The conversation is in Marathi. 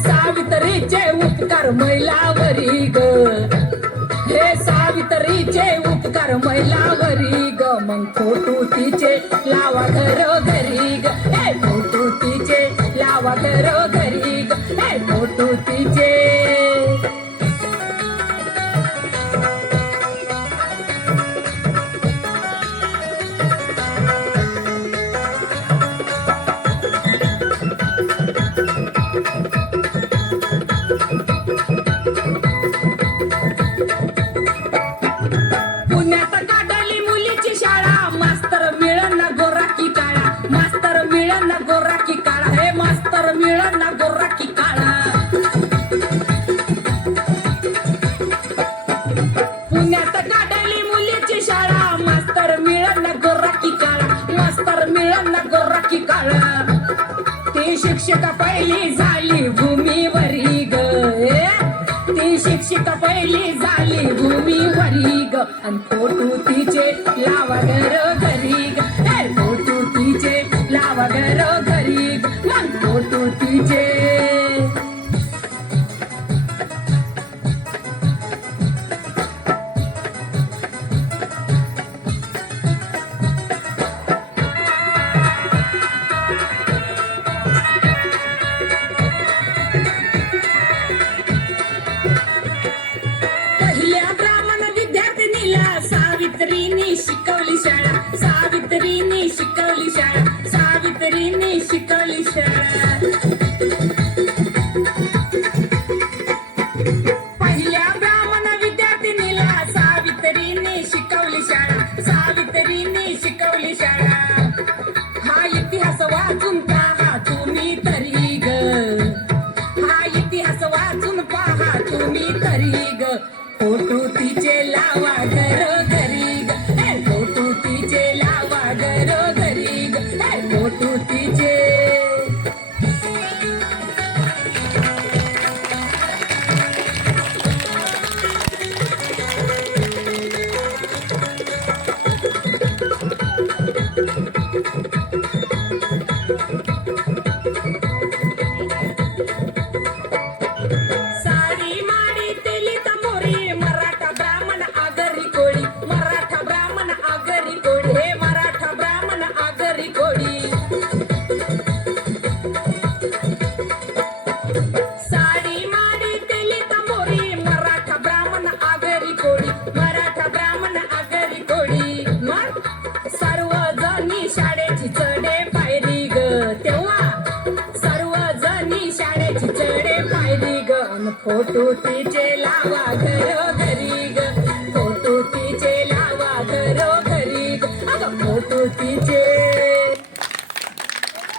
सावित्रीचे उपकार महिलावरी ग, हे सावित्रीचे उपकार महिलावरी ग, मग फोटो तिचे लावा घरोघरी ग, हे फोटो तिचे लावा घरोघरी ग, हे फोटो तिचे. पुण्यात काढली मुलीची शाळा, मास्तर मिळना गोरा की काळा, मास्तर मिळना गोरा की काळा, हे मास्तर मिळना गोरा की काळा. पुण्यात काढली मुलीची शाळा, मास्तर मिळना गोरा की काळा, मास्तर मिळना गोरा की काळा. ती शिक्षिका पहिली झाली भूमीवरी ग, ती शिक्षिका पहिली झाली भूमीवरी ग, अन फोटो तिचे लावा घरोघरी ग, हे फोटो तिचे लावा घरोघरी ग, मग फोटो तिचे. सावित्रीने शिकवली शाळा, सावित्रीने शिकवली शाळा, सावित्रीने शिकवली शाळा. पहिल्या ब्राह्मण विद्यार्थिनीला सावित्रीने शिकवली शाळा, सावित्रीने शिकवली शाळा. हा इतिहास वाचून पहा तुम्ही तरी ग, हा इतिहास वाचून पहा तुम्ही तरी ग, फोटो तिचे लावा घरोघरी ग, हे फोटो तिचे लावा घरोघरी ग, हे फोटो तिचे. साडी माडी तेली तंबोरी, मराठा ब्राह्मण आगरी कोळी, मराठा ब्राह्मण आगरी कोळी, हे मराठा ब्राह्मण आगरी कोळी. साडी माडी तेली तंबोरी, मराठा ब्राह्मण आगरी कोळी, मराठा ब्राह्मण आगरी कोळी. मग सर्वजणी शाळेची चढे पायरी ग, तेव्हा सर्वजणी शाळेची चढे पायरी ग, अन फोटो तिचे लावा घरोघरी ग.